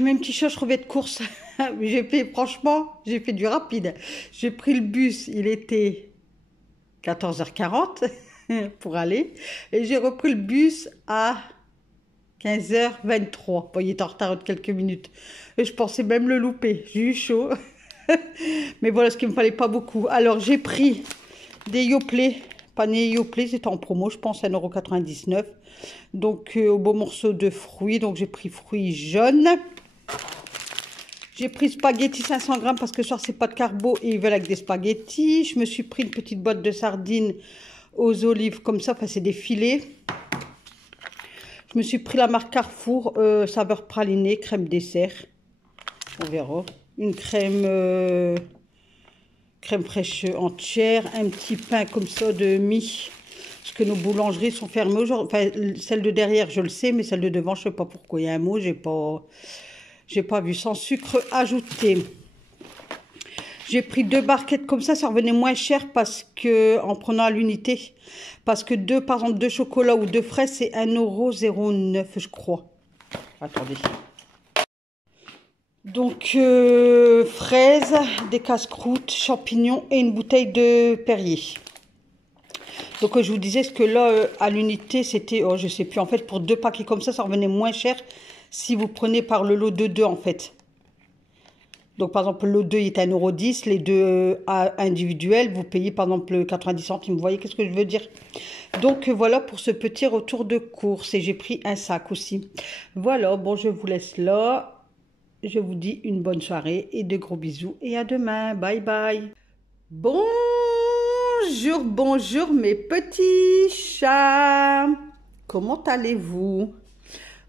mes petits chats, je reviens de course. Franchement, j'ai fait du rapide. J'ai pris le bus, il était 14h40 pour aller. Et j'ai repris le bus à 15h23. Bon, il était en retard de quelques minutes. Et je pensais même le louper. J'ai eu chaud. Mais voilà, ce qu'il me fallait pas beaucoup. Alors, j'ai pris des Yoplait. Panier Yoplait, c'était en promo, je pense, à 1,99 €. Donc, au beau morceau de fruits. Donc, j'ai pris fruits jaunes. J'ai pris spaghettis 500 grammes parce que ce soir, c'est pas de carbo et ils veulent avec des spaghettis. Je me suis pris une petite boîte de sardines aux olives comme ça. Enfin, c'est des filets. Je me suis pris la marque Carrefour, saveur pralinée, crème dessert. On verra. Une crème fraîche entière. Un petit pain comme ça de mie. Parce que nos boulangeries sont fermées aujourd'hui. Enfin, celle de derrière, je le sais, mais celle de devant, je ne sais pas pourquoi. Il y a un mot, j'ai pas vu. Sans sucre ajouté. J'ai pris 2 barquettes comme ça revenait moins cher parce que, en prenant à l'unité. Parce que par exemple, 2 chocolats ou 2 fraises, c'est 1,09 €, je crois. Attendez. Donc, fraises, des casse-croûtes, champignons et une bouteille de Perrier. Donc, je vous disais que là, à l'unité, c'était, oh, je sais plus, en fait, pour 2 paquets comme ça revenait moins cher si vous prenez par le lot de 2, en fait. Donc, par exemple, le lot 2 il est à 1,10 €. Les 2 individuels, vous payez, par exemple, 90 centimes. Vous voyez qu'est-ce que je veux dire? Donc, voilà pour ce petit retour de course. Et j'ai pris un sac aussi. Voilà, bon, je vous laisse là. Je vous dis une bonne soirée et de gros bisous. Et à demain. Bye, bye. Bonjour, bonjour mes petits chats. Comment allez-vous?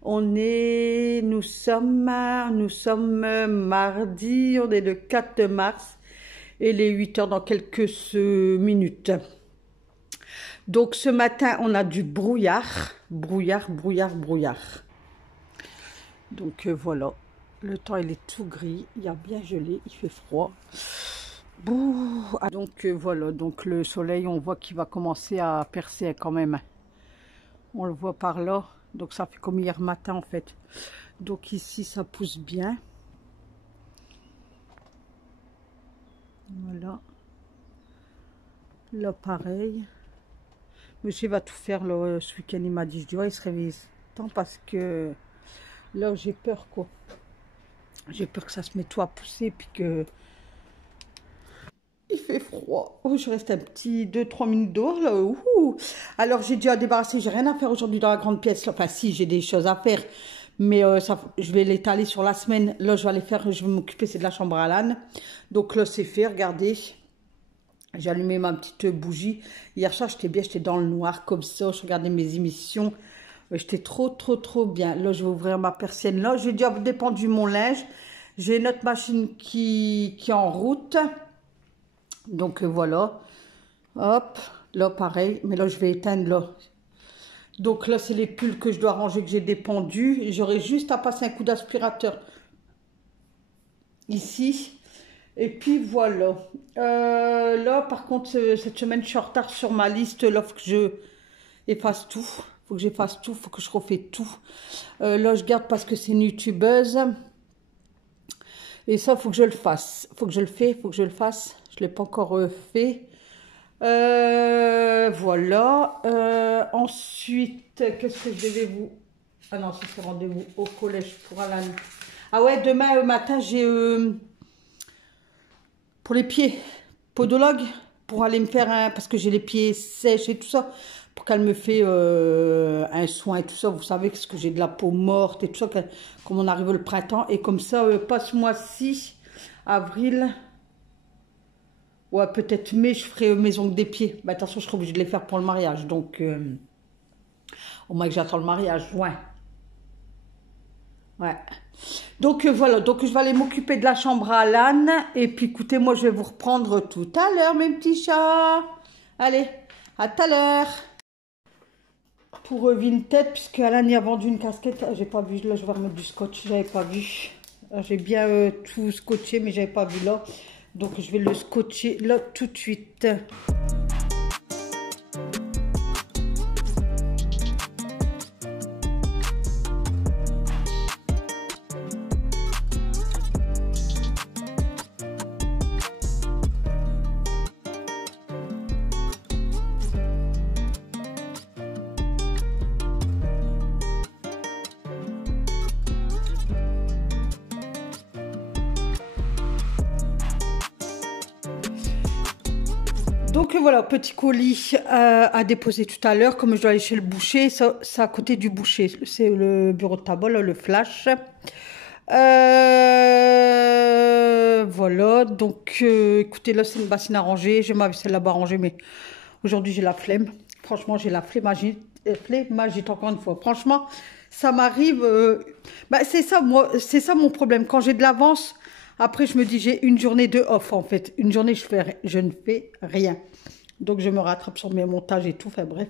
Nous sommes mardi, on est le 4 mars et les 8 heures dans quelques minutes. Donc ce matin, on a du brouillard. Donc voilà, le temps il est tout gris, il y a bien gelé, il fait froid. Donc voilà, donc le soleil, on voit qu'il va commencer à percer quand même. On le voit par là. Donc ça fait comme hier matin en fait. Donc ici ça pousse bien. Voilà. Là pareil. Monsieur va tout faire là, ce week-end. Il m'a dit, je dis ouais, il se réveille tant parce que là j'ai peur quoi. J'ai peur que ça se mette tout à pousser puis que il fait froid. Oh, je reste un petit 2-3 minutes dehors là. Ouh. Alors j'ai dû débarrasser, j'ai rien à faire aujourd'hui dans la grande pièce. Enfin si, j'ai des choses à faire. Mais je vais l'étaler sur la semaine. Là je vais aller faire, je vais m'occuper, c'est de la chambre à l'âne. Donc là c'est fait, regardez. J'ai allumé ma petite bougie. Hier soir j'étais bien, j'étais dans le noir comme ça. Je regardais mes émissions. J'étais trop bien. Là je vais ouvrir ma persienne. Là j'ai déjà dépendu mon linge. J'ai notre machine qui est en route. Donc voilà, hop, là pareil, mais là je vais éteindre là. Donc là c'est les pulls que je dois ranger, que j'ai dépendus. J'aurai juste à passer un coup d'aspirateur ici. Et puis voilà. Là par contre cette semaine je suis en retard sur ma liste. Là faut que je efface tout. Faut que j'efface tout, faut que je refais tout. Là je garde parce que c'est une youtubeuse. Et ça faut que je le fasse. Faut que je le fasse. Je ne l'ai pas encore fait. Voilà. Ensuite, qu'est-ce que je devais vous... Ah non, c'est rendez-vous au collège pour Alan. Ah ouais, demain matin, j'ai... pour les pieds, podologue, pour aller me faire un... Parce que j'ai les pieds sèches et tout ça. Pour qu'elle me fait un soin et tout ça. Vous savez que j'ai de la peau morte et tout ça. Comme on arrive le printemps. Et comme ça, pas ce mois-ci, avril... Ouais, peut-être mai, je ferai mes ongles des pieds. Bah, attention, je serai obligée de les faire pour le mariage. Donc, au moins que j'attends le mariage, ouais. Donc, voilà. Donc, je vais aller m'occuper de la chambre à l'âne. Et puis, écoutez, moi, je vais vous reprendre tout à l'heure, mes petits chats. Allez, à tout à l'heure. Pour Vinted, puisque Alan y a vendu une casquette. J'ai pas vu. Là, je vais remettre du scotch. J'avais pas vu. J'ai bien tout scotché, mais j'avais pas vu là. Donc, je vais le scotcher là tout de suite. Donc voilà, petit colis à déposer tout à l'heure. Comme je dois aller chez le boucher, c'est à côté du boucher. C'est le bureau de tabac, là, le flash. Voilà, donc écoutez, là c'est une bassine à ranger. J'ai ma vaisselle là-bas rangée, mais aujourd'hui j'ai la flemme. Franchement, j'ai la flémagite encore une fois. Franchement, ça m'arrive. C'est ça, moi, c'est ça mon problème. Quand j'ai de l'avance, après je me dis j'ai une journée de off en fait. Une journée je ne fais rien. Donc je me rattrape sur mes montages et tout. Enfin bref.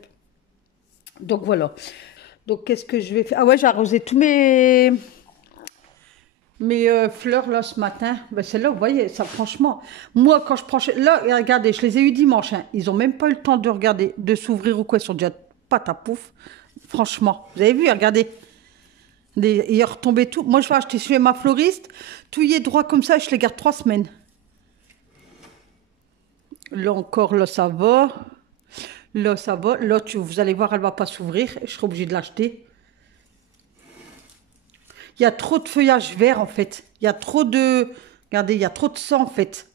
Donc voilà. Donc qu'est-ce que je vais faire? Ah ouais, j'ai arrosé tous mes fleurs là ce matin. Ben, celle-là, vous voyez, ça franchement. Moi, quand je prends. Là, regardez, je les ai eu dimanche. Hein. Ils n'ont même pas eu le temps de regarder, de s'ouvrir ou quoi. Ils sont déjà pas à pouf. Franchement. Vous avez vu, regardez. Il est retombé tout. Moi, je vais acheter chez ma floriste. Tout y est droit comme ça. Je les garde 3 semaines. Là encore, là, ça va. Là, ça va. Là, vous allez voir, elle ne va pas s'ouvrir. Je serai obligée de l'acheter. Il y a trop de feuillage vert, en fait. Il y a trop de... Regardez, il y a trop de sang, en fait.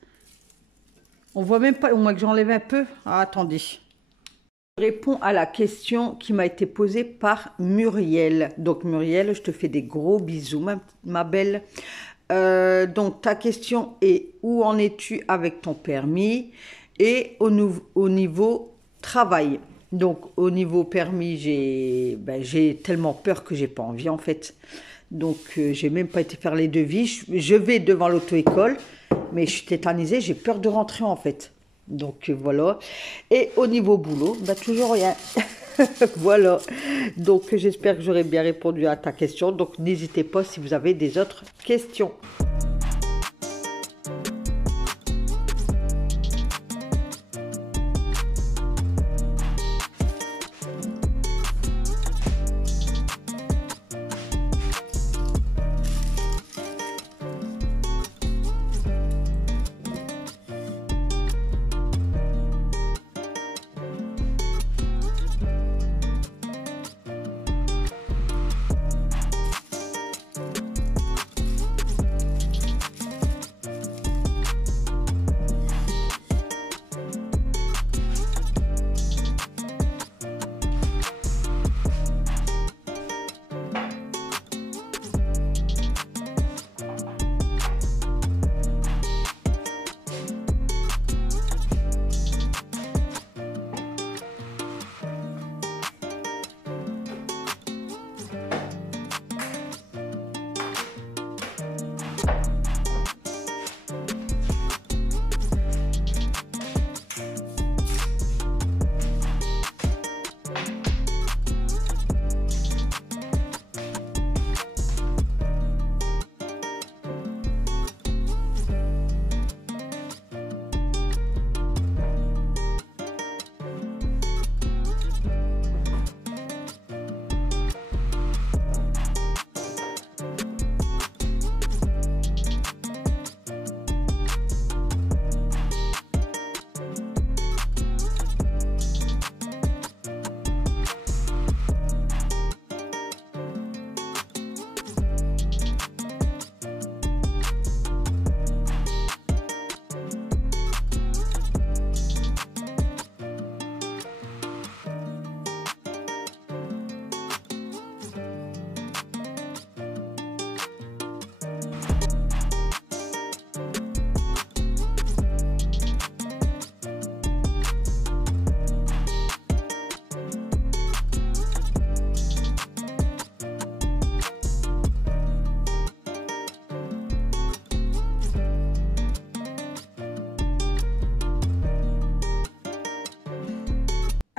On voit même pas... Au moins que j'enlève un peu. Ah, attendez. Je réponds à la question qui m'a été posée par Muriel. Donc, Muriel, je te fais des gros bisous, ma belle. Donc, ta question est où en es-tu avec ton permis et au niveau travail. Donc, au niveau permis, j'ai tellement peur que j'ai pas envie, en fait. Donc, j'ai même pas été faire les devis. Je vais devant l'auto-école, mais je suis tétanisée, j'ai peur de rentrer, en fait. Donc, voilà. Et au niveau boulot, toujours rien. Voilà. Donc, j'espère que j'aurai bien répondu à ta question. Donc, n'hésitez pas si vous avez des autres questions.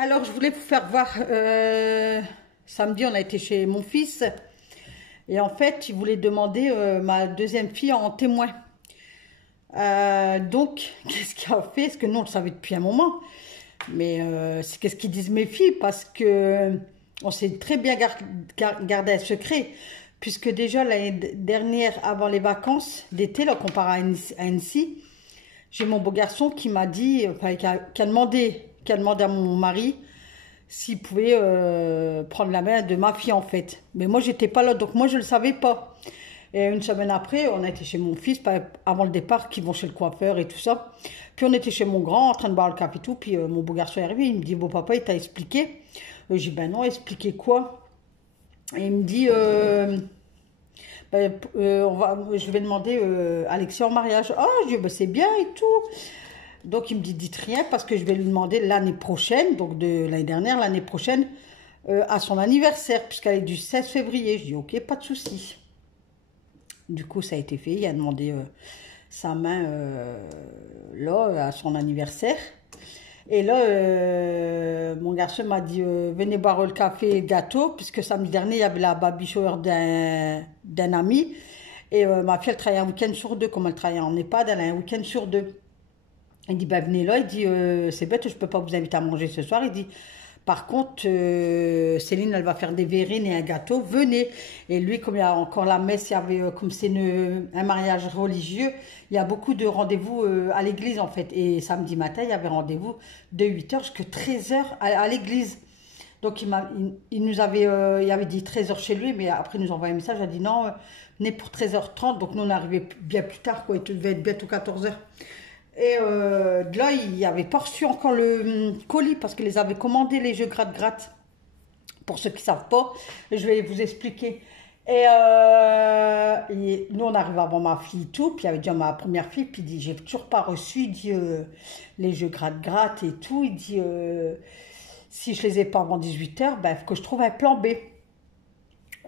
Alors, je voulais vous faire voir, samedi, on a été chez mon fils. Et en fait, il voulait demander ma deuxième fille en témoin. Donc, qu'est-ce qu'il a fait? Parce que nous, on le savait depuis un moment. Mais c'est qu'est-ce qu'ils disent mes filles? Parce que on s'est très bien gardé un secret. Puisque déjà, l'année dernière, avant les vacances d'été, là, comparé à Annecy, j'ai mon beau garçon qui m'a dit, enfin, qui a demandé à mon mari s'il pouvait prendre la main de ma fille, en fait. Mais moi, j'étais pas là, donc moi, je ne le savais pas. Et une semaine après, on a été chez mon fils, avant le départ, qui vont chez le coiffeur et tout ça. Puis on était chez mon grand, en train de boire le café et tout. Puis mon beau garçon est arrivé, il me dit, bon papa, il t'a expliqué? J'ai dit, ben non, expliqué quoi? Et il me dit, je vais demander Alexis en mariage. Ah, je dis, ben, c'est bien et tout. Donc il me dit, dites rien, parce que je vais lui demander l'année prochaine, donc de l'année dernière, l'année prochaine, à son anniversaire, puisqu'elle est du 16 février. Je dis, ok, pas de souci. Du coup, ça a été fait. Il a demandé sa main là, à son anniversaire. Et là, mon garçon m'a dit, venez boire le café et le gâteau, puisque samedi dernier, il y avait la baby shower d'un ami. Et ma fille, elle travaille un week-end sur deux. Comme elle travaille en EHPAD, elle a un week-end sur deux. Il dit, ben venez là. Il dit, c'est bête, je ne peux pas vous inviter à manger ce soir. Il dit, par contre, Céline, elle va faire des verrines et un gâteau. Venez. Et lui, comme il y a encore la messe, il y avait, comme c'est un mariage religieux, il y a beaucoup de rendez-vous à l'église, en fait. Et samedi matin, il y avait rendez-vous de 8 h jusqu'à 13 h à l'église. Donc, il avait dit 13 h chez lui, mais après, il nous a envoyé un message. Il a dit non, venez pour 13 h 30. Donc, nous, on est arrivé bien plus tard, quoi. Il devait être bientôt 14 h. Et de là, il n'avait pas reçu encore le colis parce qu'ils les avaient commandés, les jeux gratte-gratte. Pour ceux qui ne savent pas, je vais vous expliquer. Et nous, on arrive avant ma fille et tout. Puis il avait dit à ma première fille, puis il dit, j'ai toujours pas reçu, il dit, les jeux gratte-gratte et tout. Il dit, si je les ai pas avant 18 h, ben, il faut que je trouve un plan B.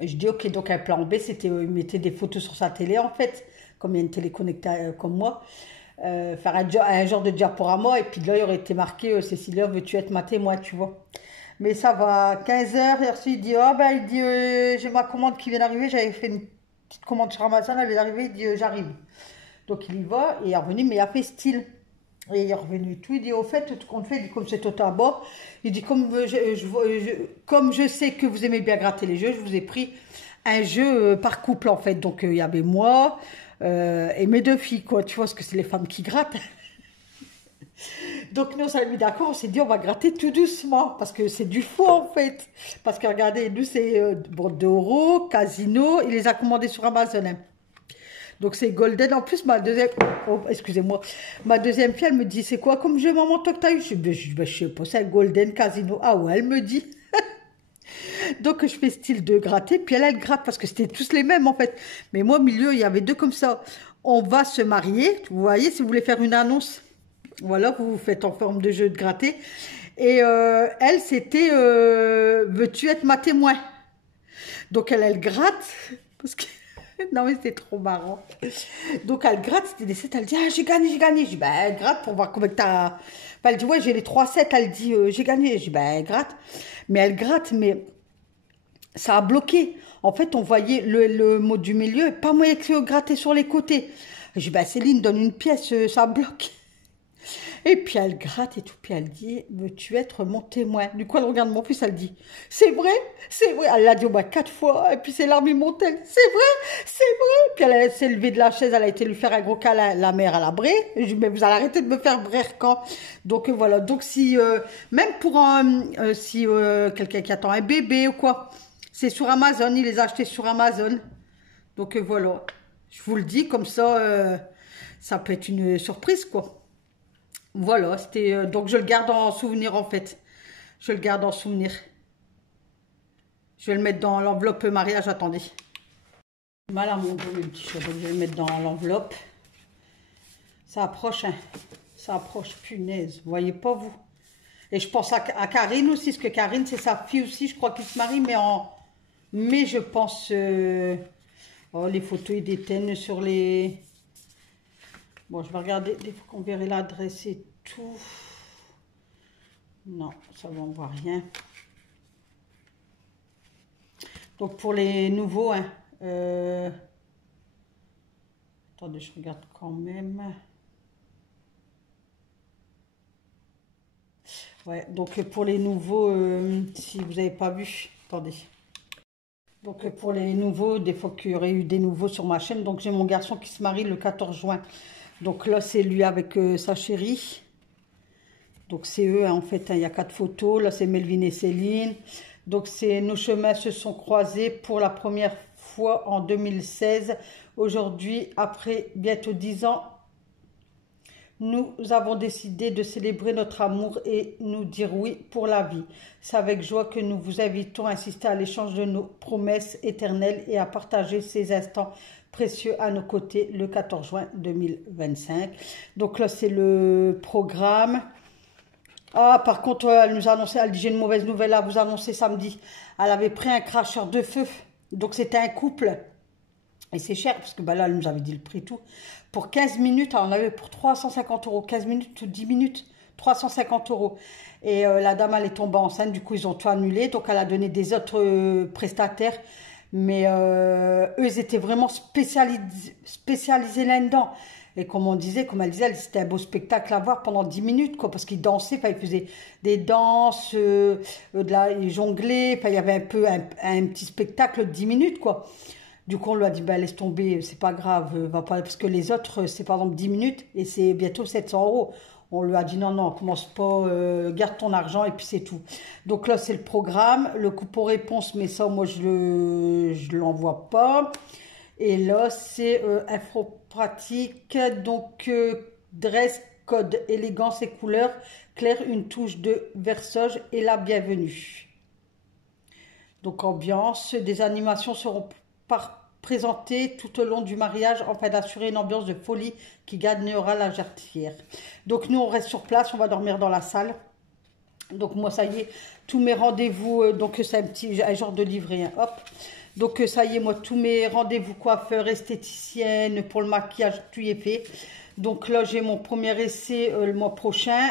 Et je dis, ok, donc un plan B, c'était, il mettait des photos sur sa télé, en fait, comme il y a une télé connectée comme moi. Faire un genre de diaporama, et puis de là, il aurait été marqué, Cécilia, veux-tu être ma témoin, tu vois. Mais ça va, 15 h, et ensuite, il dit, oh, ben, il dit, j'ai ma commande qui vient d'arriver, j'avais fait une petite commande sur Amazon, elle vient d'arriver, il dit, j'arrive. Donc, il y va, et il est revenu, mais il a fait style. Et il est revenu tout, il dit, au fait, tout ce qu'on fait, il dit, comme c'est au tabac, il dit, comme je sais que vous aimez bien gratter les jeux, je vous ai pris un jeu par couple, en fait. Donc, il y avait moi et mes deux filles, quoi. Tu vois, parce que c'est les femmes qui grattent. Donc, nous, on s'est mis d'accord, on s'est dit, on va gratter tout doucement, parce que c'est du faux, en fait. Parce que, regardez, nous, c'est Bordeaux, Casino, il les a commandés sur Amazon, hein. Donc, c'est Golden. En plus, ma deuxième... Oh, excusez-moi. Ma deuxième fille, elle me dit, c'est quoi comme jeu, maman, toi, que t'as eu? Je sais pas, c'est un Golden Casino. Ah ouais, elle me dit. Donc, je fais style de gratter, puis elle gratte, parce que c'était tous les mêmes, en fait. Mais moi, au milieu, il y avait deux comme ça. On va se marier, vous voyez, si vous voulez faire une annonce. Voilà, vous faites en forme de jeu de gratter. Et elle, c'était, veux-tu être ma témoin? Donc, elle gratte, parce que... Non, mais c'était trop marrant. Donc, elle gratte, c'était des 7, elle dit, ah, j'ai gagné, j'ai gagné. Je dis, ben, elle gratte pour voir comment t'as... Enfin, elle dit, ouais, j'ai les 3 7, elle dit, j'ai gagné. Je dis, ben, elle gratte. Mais elle gratte, mais ça a bloqué. En fait, on voyait le mot du milieu, pas moyen que gratter sur les côtés. Je dis, ben, Céline, donne une pièce, ça bloque. Et puis elle gratte et tout, puis elle dit, veux-tu être mon témoin? Du coup, elle regarde mon fils, elle dit, c'est vrai, c'est vrai. Elle l'a dit au moins 4 fois, et puis c'est larmes montées, c'est vrai, c'est vrai. Puis elle s'est levée de la chaise, elle a été lui faire un gros câlin, la mère, elle a bré. Je dis, mais vous allez arrêter de me faire brère quand? Donc voilà, donc si, même pour si quelqu'un qui attend un bébé ou quoi, c'est sur Amazon, il les a achetés sur Amazon. Donc voilà, je vous le dis, comme ça, ça peut être une surprise, quoi. Voilà, c'était donc je le garde en souvenir, en fait. Je le garde en souvenir. Je vais le mettre dans l'enveloppe mariage, attendez. Voilà mon beau le petit cheveu, je vais le mettre dans l'enveloppe. Ça approche, hein. Ça approche, punaise. Vous voyez pas, vous? Et je pense à Karine aussi, parce que Karine, c'est sa fille aussi, je crois, qui se marie, mais en mai, je pense. Oh, les photos, ils déteignent sur les... Bon, je vais regarder, des fois qu'on verrait l'adresse et tout. Non, ça va, on voit rien. Donc, pour les nouveaux, hein, attendez, je regarde quand même. Ouais, donc pour les nouveaux, si vous n'avez pas vu, attendez. Donc pour les nouveaux, des fois qu'il y aurait eu des nouveaux sur ma chaîne, donc j'ai mon garçon qui se marie le 14 juin. Donc là, c'est lui avec sa chérie. Donc c'est eux, hein, en fait, hein, il y a 4 photos. Là, c'est Melvin et Céline. Donc nos chemins se sont croisés pour la première fois en 2016. Aujourd'hui, après bientôt 10 ans, nous avons décidé de célébrer notre amour et nous dire oui pour la vie. C'est avec joie que nous vous invitons à assister à l'échange de nos promesses éternelles et à partager ces instants précieux à nos côtés le 14 juin 2025. Donc là, c'est le programme. Ah, par contre, elle nous a annoncé, elle dit j'ai une mauvaise nouvelle à vous annoncer samedi. Elle avait pris un cracheur de feu. Donc c'était un couple. Et c'est cher, parce que bah là, elle nous avait dit le prix tout. Pour 15 minutes, on avait pour 350 euros. 15 minutes ou 10 minutes, 350 euros. Et la dame, elle est tombée enceinte. Du coup, ils ont tout annulé. Donc, elle a donné des autres prestataires. Mais eux, ils étaient vraiment spécialisés là-dedans. Et comme on disait, comme elle disait, c'était un beau spectacle à voir pendant 10 minutes, quoi, parce qu'ils dansaient, ils faisaient des danses, ils jonglaient, il y avait un peu un petit spectacle de 10 minutes, quoi. Du coup, on lui a dit, bah, laisse tomber, c'est pas grave, va pas, parce que les autres, c'est par exemple 10 minutes et c'est bientôt 700 euros. On lui a dit, non, non, commence pas, garde ton argent et puis c'est tout. Donc là, c'est le programme, le coupon réponse, mais ça, moi, je l'envoie pas. Et là, c'est info pratique, donc dress code, élégance et couleurs, clair, une touche de versage et la bienvenue. Donc ambiance, des animations seront présentées tout au long du mariage afin d'assurer une ambiance de folie qui gagnera la jarretière. Donc nous, on reste sur place, on va dormir dans la salle. Donc moi, ça y est, tous mes rendez-vous, donc c'est un genre de livret, hein, hop. Donc ça y est, moi, tous mes rendez-vous coiffeur, esthéticienne, pour le maquillage, tout y est fait. Donc là, j'ai mon premier essai le mois prochain.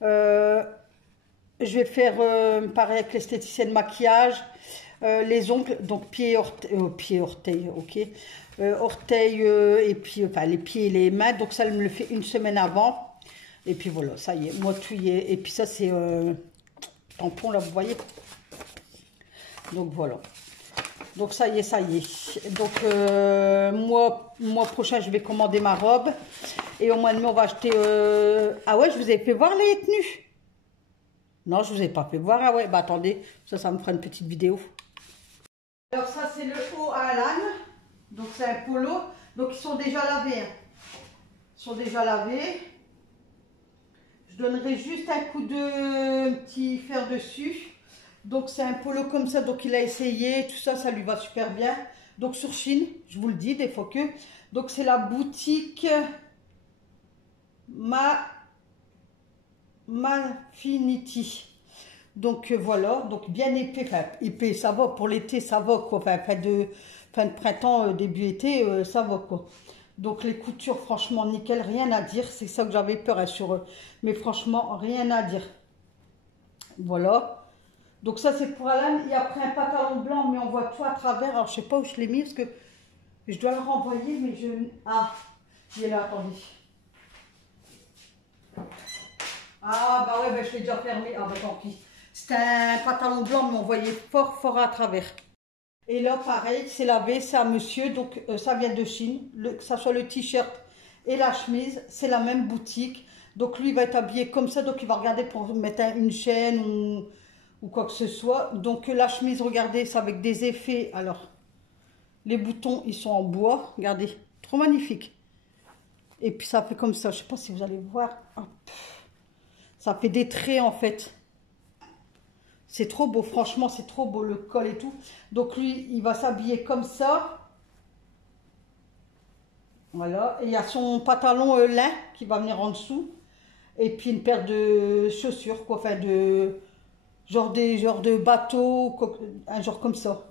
Je vais faire pareil avec l'esthéticienne maquillage. Les ongles, donc pieds, orteils, ok. Orteils et puis enfin, les pieds et les mains. Donc ça, elle me le fait une semaine avant. Et puis voilà, ça y est, moi tout y est. Et puis ça, c'est tampon là, vous voyez. Donc voilà. Donc ça y est, ça y est. Donc mois prochain, je vais commander ma robe. Et au mois de mai, on va acheter... Ah ouais, je vous ai fait voir les tenues. Non, je ne vous ai pas fait voir. Ah ouais, bah attendez, ça me fera une petite vidéo. Alors ça, c'est le haut à Alan. Donc c'est un polo. Donc ils sont déjà lavés. Hein. Ils sont déjà lavés. Je donnerai juste un coup de petit fer dessus. Donc c'est un polo comme ça. Donc il a essayé. Tout ça, ça lui va super bien. Donc sur Chine, je vous le dis, des fois que. Donc c'est la boutique Mafinity. Donc voilà, donc bien épais, enfin épais, ça va, pour l'été ça va quoi, enfin fin de printemps, début été, ça va quoi. Donc les coutures, franchement nickel, rien à dire, c'est ça que j'avais peur hein, sur eux, mais franchement rien à dire. Voilà, donc ça c'est pour Alan, et après un pantalon blanc, mais on voit tout à travers, alors je sais pas où je l'ai mis, parce que je dois le renvoyer, mais je... Ah, il est là, attendez. Ah bah ouais, bah, je l'ai déjà fermé, ah bah tant pis. C'était un pantalon blanc, mais on voyait fort à travers. Et là, pareil, c'est lavé, c'est à monsieur, donc ça vient de Chine. Que ça soit le t-shirt et la chemise, c'est la même boutique. Donc lui, il va être habillé comme ça, donc il va regarder pour mettre une chaîne ou quoi que ce soit. Donc la chemise, regardez, c'est avec des effets. Alors, les boutons, ils sont en bois, regardez, trop magnifique. Et puis ça fait comme ça, je sais pas si vous allez voir. Hop. Ça fait des traits en fait. C'est trop beau, franchement, c'est trop beau, le col et tout. Donc lui, il va s'habiller comme ça. Voilà. Et il y a son pantalon lin qui va venir en dessous. Et puis une paire de chaussures, quoi. Enfin, genre de bateau, un genre comme ça.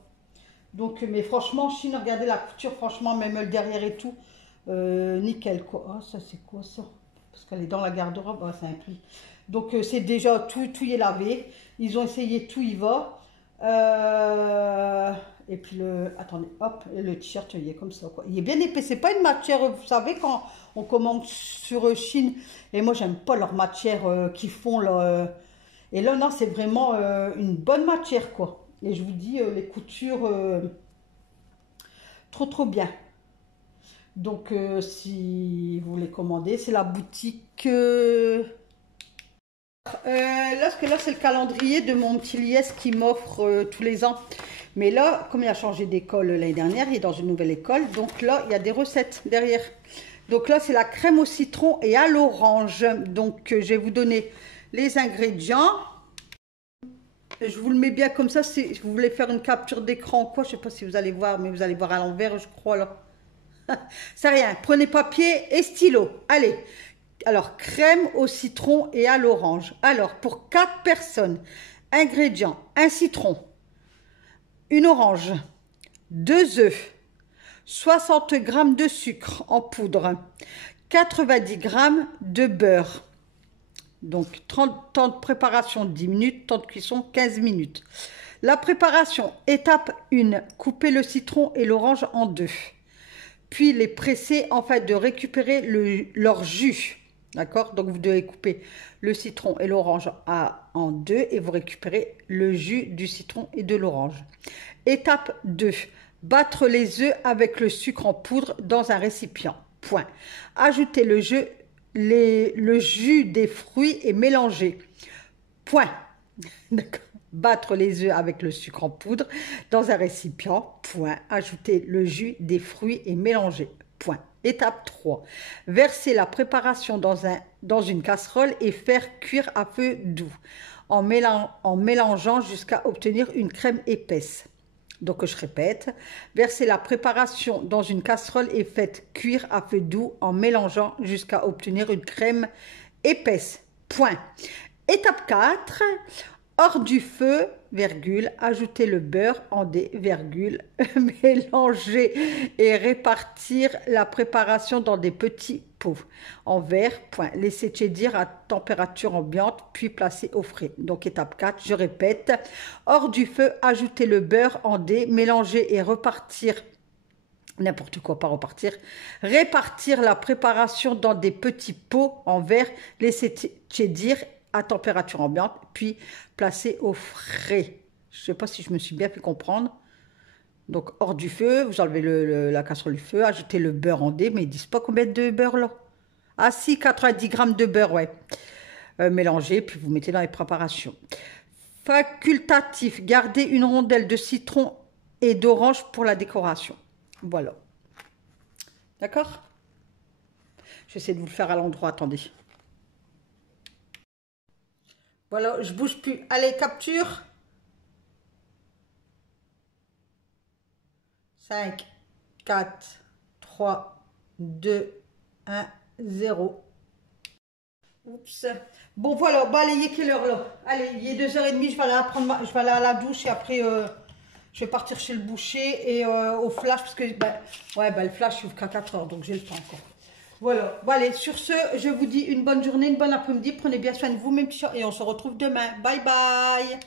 Donc, mais franchement, Chine, regardez la couture, franchement, même le derrière et tout. Nickel, quoi. Ah, ça, c'est quoi ça? Parce qu'elle est dans la garde-robe, ah, c'est un pli. Donc c'est déjà tout y est lavé. Ils ont essayé, tout y va. Et puis attendez, hop, le t-shirt il est comme ça quoi. Il est bien épais. C'est pas une matière, vous savez quand on commande sur Chine. Et moi j'aime pas leur matière qu'ils font là. Et là non, c'est vraiment une bonne matière quoi. Et je vous dis les coutures trop bien. Donc si vous voulez commander, c'est la boutique. Là, c'est le calendrier de mon petit liesse qui m'offre tous les ans. Mais là, comme il a changé d'école l'année dernière, il est dans une nouvelle école. Donc là, il y a des recettes derrière. Donc là, c'est la crème au citron et à l'orange. Donc, je vais vous donner les ingrédients. Je vous le mets bien comme ça. Si vous voulez faire une capture d'écran ou quoi, je ne sais pas si vous allez voir, mais vous allez voir à l'envers, je crois, là. C'est rien. Prenez papier et stylo. Allez. Alors, crème au citron et à l'orange. Alors, pour 4 personnes, ingrédients, un citron, une orange, 2 œufs, 60 g de sucre en poudre, 90 g de beurre. Donc, temps de préparation 10 minutes, temps de cuisson 15 minutes. La préparation, étape 1, couper le citron et l'orange en deux. Puis les presser en fait de récupérer leur jus. D'accord? Donc, vous devez couper le citron et l'orange en deux et vous récupérez le jus du citron et de l'orange. Étape 2. Battre les œufs avec le sucre en poudre dans un récipient. Point. Ajoutez le jus des fruits et mélanger. Point. D'accord. Battre les œufs avec le sucre en poudre dans un récipient. Point. Ajoutez le jus des fruits et mélanger. Point. Étape 3. Verser la préparation dans une casserole et faire cuire à feu doux en mélangeant jusqu'à obtenir une crème épaisse. Donc, je répète, versez la préparation dans une casserole et faites cuire à feu doux en mélangeant jusqu'à obtenir une crème épaisse. Point. Étape 4. Hors du feu, virgule, ajoutez le beurre en dés, virgule, mélanger et répartir la préparation dans des petits pots en verre, point. Laissez tiédir à température ambiante, puis placer au frais. Donc, étape 4, je répète, hors du feu, ajoutez le beurre en dés, mélanger et repartir, n'importe quoi, pas repartir, répartir la préparation dans des petits pots en verre, laissez tiédir à température ambiante, puis placer au frais. Je ne sais pas si je me suis bien fait comprendre. Donc, hors du feu, vous enlevez la casserole du feu, ajoutez le beurre en dés, mais ils ne disent pas combien de beurre là. Ah si, 90 g de beurre, ouais. Mélangez, puis vous mettez dans les préparations. Facultatif, gardez une rondelle de citron et d'orange pour la décoration. Voilà. D'accord? J'essaie de vous le faire à l'endroit, attendez. Voilà, je bouge plus. Allez, capture. 5, 4, 3, 2, 1, 0. Oups. Bon, voilà, bah, allez, il est quelle heure là? Allez, il est 2h30, je vais aller à la douche et après, je vais partir chez le boucher et au flash, parce que, le flash, il ouvre qu'à 4h, donc j'ai le temps encore. Voilà, bon allez, sur ce, je vous dis une bonne journée, une bonne après-midi, prenez bien soin de vous, mes petits chats, et on se retrouve demain. Bye bye!